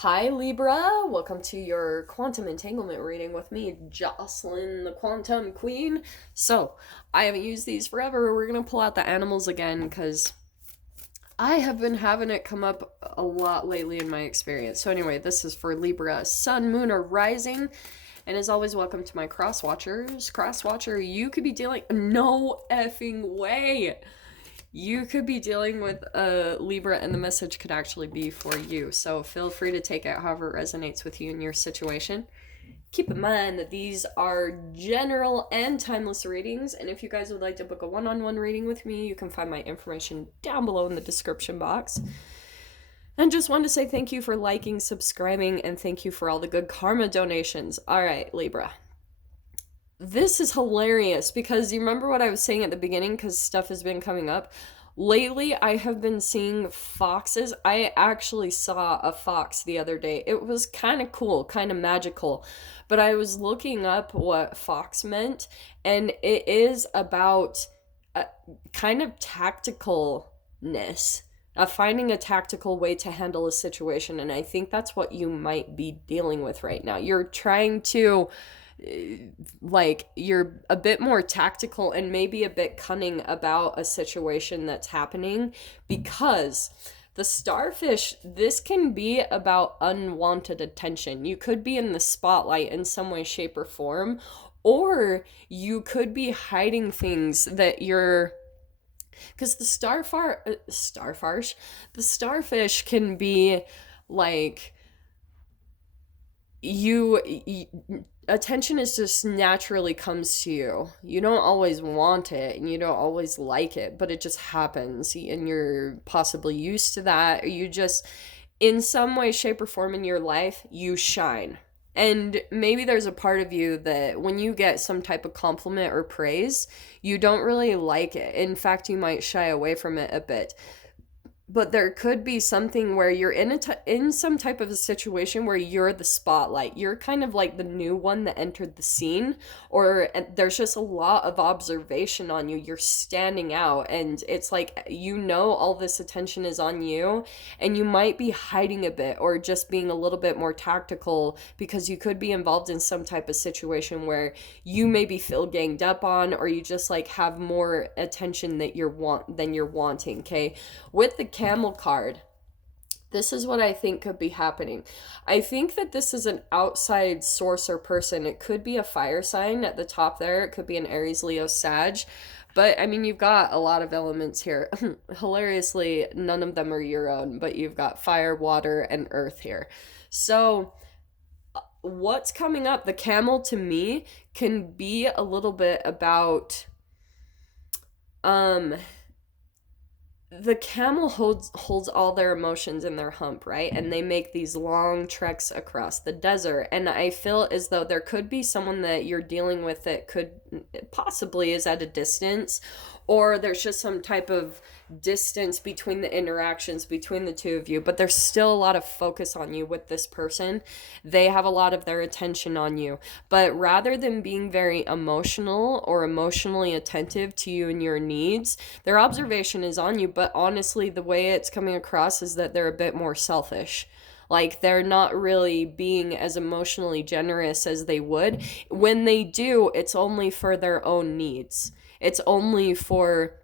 Hi Libra, welcome to your quantum entanglement reading with me, Jocelyn, the quantum queen. So, I haven't used these forever. We're gonna pull out the animals again because I have been having it come up a lot lately in my experience. So, anyway, this is for Libra, Sun, Moon, or Rising. And as always, welcome to my cross watchers. Cross watcher, you could be dealing. No effing way! You could be dealing with a Libra and the message could actually be for you. So feel free to take it however it resonates with you in your situation. Keep in mind that these are general and timeless readings, and if you guys would like to book a one-on-one reading with me, you can find my information down below in the description box. And just wanted to say thank you for liking, subscribing, and thank you for all the good karma donations. All right, Libra. This is hilarious because you remember what I was saying at the beginning because stuff has been coming up. Lately, I have been seeing foxes. I actually saw a fox the other day. It was kind of cool, kind of magical. But I was looking up what fox meant, and it is about a kind of tacticalness, finding a tactical way to handle a situation. And I think that's what you might be dealing with right now. You're trying to you're a bit more tactical and maybe a bit cunning about a situation that's happening because the starfish, this can be about unwanted attention. You could be in the spotlight in some way, shape, or form, or you could be hiding things that you're because the starfish can be like you attention is just naturally comes to you. You don't always want it and you don't always like it, but it just happens and you're possibly used to that. Or you just, in some way, shape, or form in your life, you shine. And maybe there's a part of you that when you get some type of compliment or praise, you don't really like it. In fact, you might shy away from it a bit, but there could be something where you're in some type of a situation where you're the spotlight. You're kind of like the new one that entered the scene, or there's just a lot of observation on you. You're standing out, and it's like all this attention is on you, and you might be hiding a bit or just being a little bit more tactical because you could be involved in some type of situation where you maybe feel ganged up on, or you just like have more attention that you're wanting. Okay, with the camel card, this is what I think could be happening. I think that this is an outside source or person. It could be a fire sign at the top there. It could be an Aries, Leo, Sag. But I mean, you've got a lot of elements here. Hilariously, none of them are your own, but you've got fire, water, and earth here. So, what's coming up? The camel to me can be a little bit about um the camel holds all their emotions in their hump, right? And they make these long treks across the desert. And I feel as though there could be someone that you're dealing with that could possibly is at a distance, or there's just some type of distance between the interactions between the two of you, but there's still a lot of focus on you with this person. They have a lot of their attention on you, but rather than being very emotional or emotionally attentive to you and your needs, their observation is on you. But honestly, the way it's coming across is that they're a bit more selfish. Like they're not really being as emotionally generous as they would. When they do, it's only for their own needs. It's only for,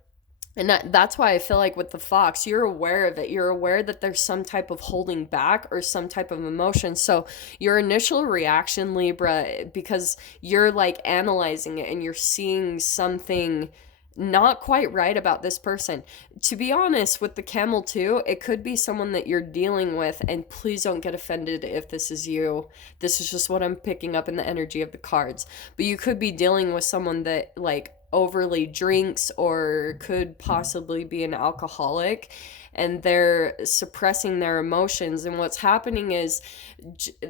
and that's why I feel like with the fox, you're aware of it. You're aware that there's some type of holding back or some type of emotion. So your initial reaction, Libra, because you're like analyzing it and you're seeing something not quite right about this person. To be honest, with the camel too, it could be someone that you're dealing with, and please don't get offended if this is you. This is just what I'm picking up in the energy of the cards. But you could be dealing with someone that like overly drinks or could possibly be an alcoholic, and they're suppressing their emotions, and what's happening is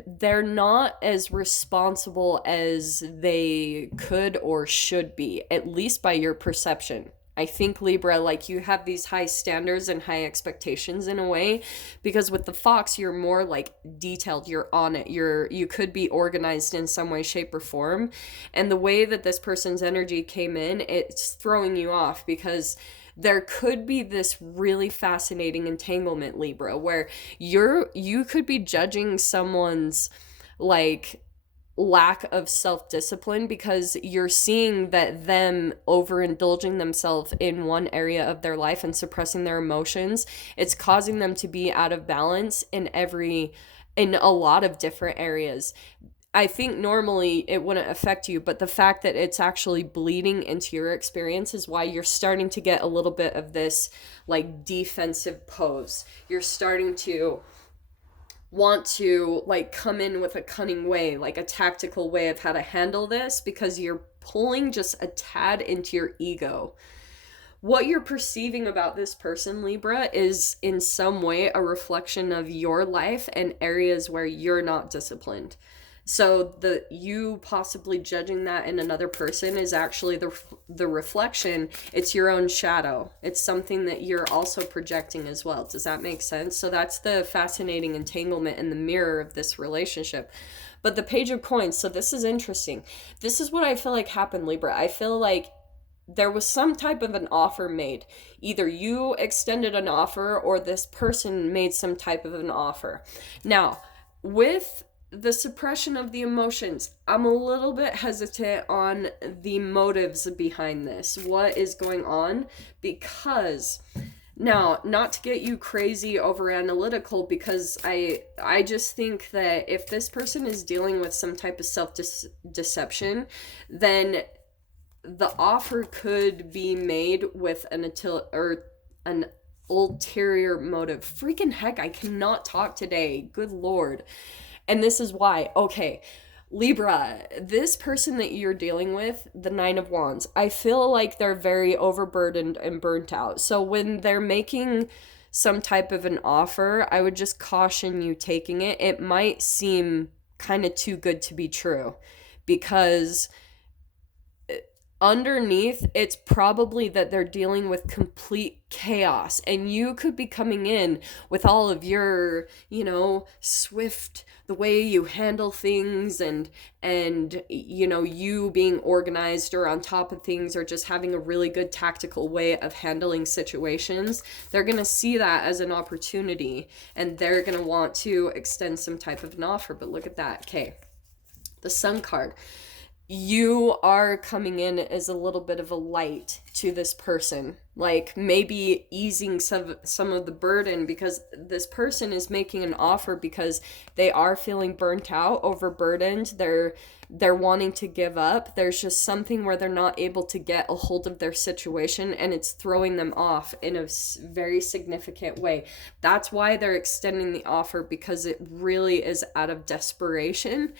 they're not as responsible as they could or should be, at least by your perception. I think Libra, like you have these high standards and high expectations in a way, because with the fox, you're more like detailed, you're on it, you could be organized in some way, shape, or form. And the way that this person's energy came in, it's throwing you off because there could be this really fascinating entanglement, Libra, where you could be judging someone's like lack of self-discipline because you're seeing that them overindulging themselves in one area of their life and suppressing their emotions, it's causing them to be out of balance in a lot of different areas. I think normally it wouldn't affect you, but the fact that it's actually bleeding into your experience is why you're starting to get a little bit of this like defensive pose. You're starting to want to like come in with a cunning way, like a tactical way of how to handle this, because you're pulling just a tad into your ego. What you're perceiving about this person, Libra, is in some way a reflection of your life and areas where you're not disciplined. So you possibly judging that in another person is actually the reflection. It's your own shadow. It's something that you're also projecting as well. Does that make sense? So that's the fascinating entanglement in the mirror of this relationship. But the Page of Coins, so this is interesting. This is what I feel like happened, Libra. I feel like there was some type of an offer made. Either you extended an offer or this person made some type of an offer. Now, with the suppression of the emotions, I'm a little bit hesitant on the motives behind this. What is going on? Because now, not to get you crazy over analytical, because I just think that if this person is dealing with some type of self-deception, then the offer could be made with an ulterior motive. Freaking heck, I cannot talk today. Good Lord. And this is why. Okay, Libra, this person that you're dealing with, the Nine of Wands, I feel like they're very overburdened and burnt out. So when they're making some type of an offer, I would just caution you taking it. It might seem kind of too good to be true, because underneath, it's probably that they're dealing with complete chaos, and you could be coming in with all of your, swift, the way you handle things, and you being organized or on top of things, or just having a really good tactical way of handling situations. They're going to see that as an opportunity, and they're going to want to extend some type of an offer. But look at that. Okay, the Sun card. You are coming in as a little bit of a light to this person, like maybe easing some of the burden, because this person is making an offer because they are feeling burnt out, overburdened. They're wanting to give up. There's just something where they're not able to get a hold of their situation, and it's throwing them off in a very significant way. That's why they're extending the offer, because it really is out of desperation.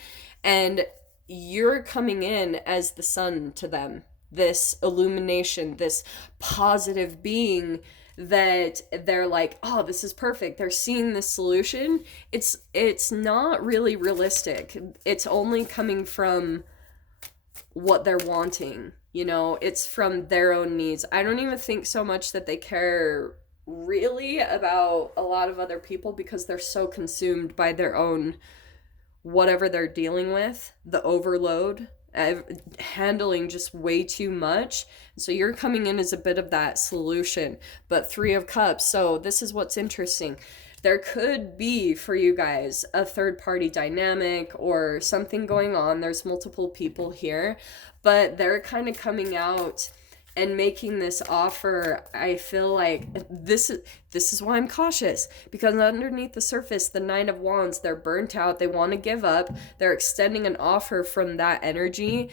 And you're coming in as the sun to them, this illumination, this positive being that they're like, oh, this is perfect. They're seeing this solution. It's not really realistic. It's only coming from what they're wanting. It's from their own needs. I don't even think so much that they care really about a lot of other people, because they're so consumed by their own whatever they're dealing with, the overload, handling just way too much. So you're coming in as a bit of that solution. But Three of Cups, so this is what's interesting. There could be, for you guys, a third party dynamic or something going on. There's multiple people here, but they're kind of coming out and making this offer. I feel like this is why I'm cautious, because underneath the surface, the Nine of Wands, they're burnt out, they want to give up, they're extending an offer from that energy,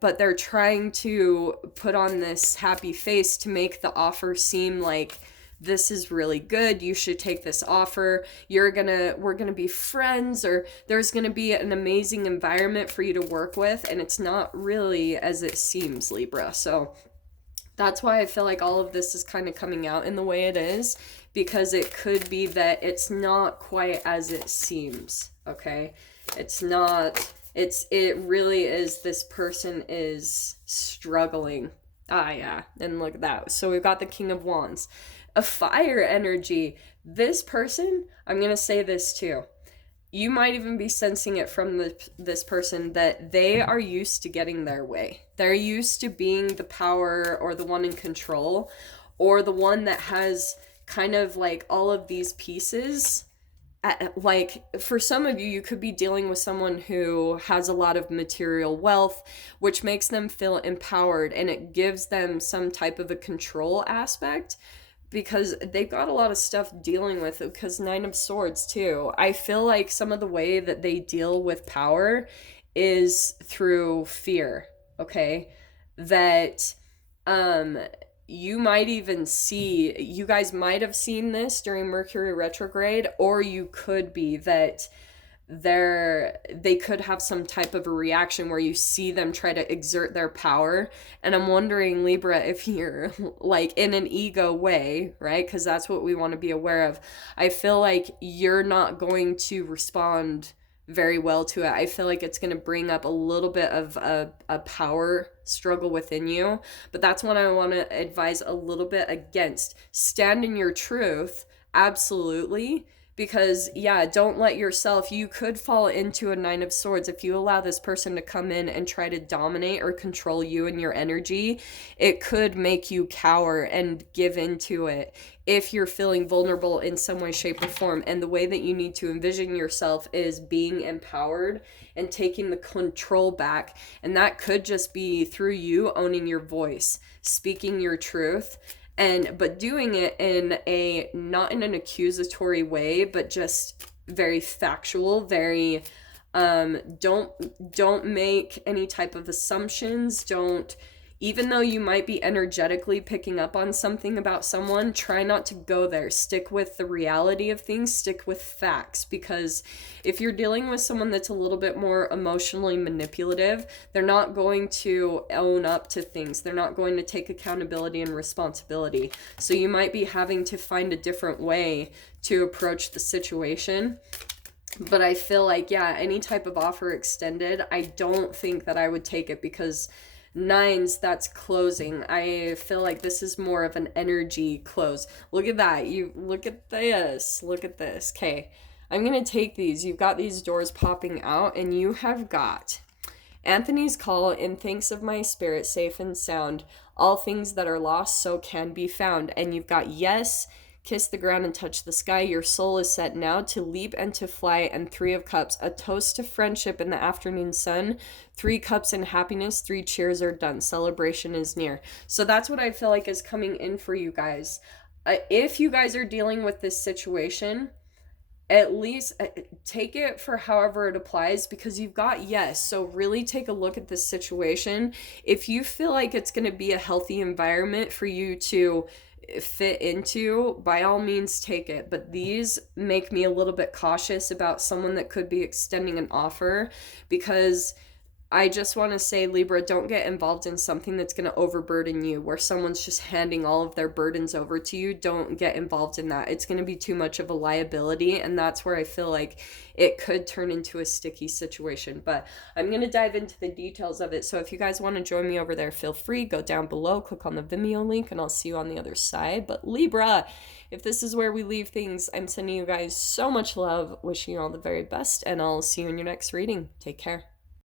but they're trying to put on this happy face to make the offer seem like this is really good, you should take this offer, we're gonna be friends, or there's gonna be an amazing environment for you to work with, and it's not really as it seems, Libra. So that's why I feel like all of this is kind of coming out in the way it is, because it could be that it's not quite as it seems, okay? It's not, it really is, this person is struggling. Ah, yeah, and look at that. So we've got the King of Wands. A fire energy. This person, I'm going to say this too. You might even be sensing it from this person, that they are used to getting their way. They're used to being the power or the one in control, or the one that has kind of like all of these pieces. Like for some of you, you could be dealing with someone who has a lot of material wealth, which makes them feel empowered, and it gives them some type of a control aspect because they've got a lot of stuff dealing with it. Because Nine of Swords too, I feel like some of the way that they deal with power is through fear. Okay, that um you might even see, you guys might have seen this during Mercury retrograde, or you could be that they could have some type of a reaction where you see them try to exert their power. And I'm wondering, Libra, if you're like in an ego way, right? Because that's what we want to be aware of. I feel like you're not going to respond very well to it. I feel like it's going to bring up a little bit of a power struggle within you. But that's what I want to advise a little bit against. Stand in your truth, absolutely. Because, yeah, don't let yourself, you could fall into a Nine of Swords if you allow this person to come in and try to dominate or control you and your energy. It could make you cower and give into it if you're feeling vulnerable in some way, shape, or form. And the way that you need to envision yourself is being empowered and taking the control back. And that could just be through you owning your voice, speaking your truth, but doing it in a, not in an accusatory way, but just very factual, very don't make any type of assumptions. Don't, even though you might be energetically picking up on something about someone, try not to go there. Stick with the reality of things, stick with facts, because if you're dealing with someone that's a little bit more emotionally manipulative, they're not going to own up to things. They're not going to take accountability and responsibility. So you might be having to find a different way to approach the situation. But I feel like, yeah, any type of offer extended, I don't think that I would take it, because nines, that's closing. I feel like this is more of an energy close. Look at that. You look at this. Look at this. Okay, I'm going to take these. You've got these doors popping out, and you have got Anthony's call, in thanks of my spirit, safe and sound. All things that are lost so can be found. And you've got yes, kiss the ground and touch the sky. Your soul is set now to leap and to fly. And Three of Cups, a toast to friendship in the afternoon sun. 3 cups and happiness. 3 cheers are done. Celebration is near. So that's what I feel like is coming in for you guys. If you guys are dealing with this situation, at least take it for however it applies, because you've got yes. So really take a look at this situation. If you feel like it's going to be a healthy environment for you to fit into, by all means take it. But these make me a little bit cautious about someone that could be extending an offer, because I just want to say, Libra, don't get involved in something that's going to overburden you, where someone's just handing all of their burdens over to you. Don't get involved in that. It's going to be too much of a liability, and that's where I feel like it could turn into a sticky situation. But I'm going to dive into the details of it. So if you guys want to join me over there, feel free. Go down below, click on the Vimeo link, and I'll see you on the other side. But Libra, if this is where we leave things, I'm sending you guys so much love, wishing you all the very best, and I'll see you in your next reading. Take care.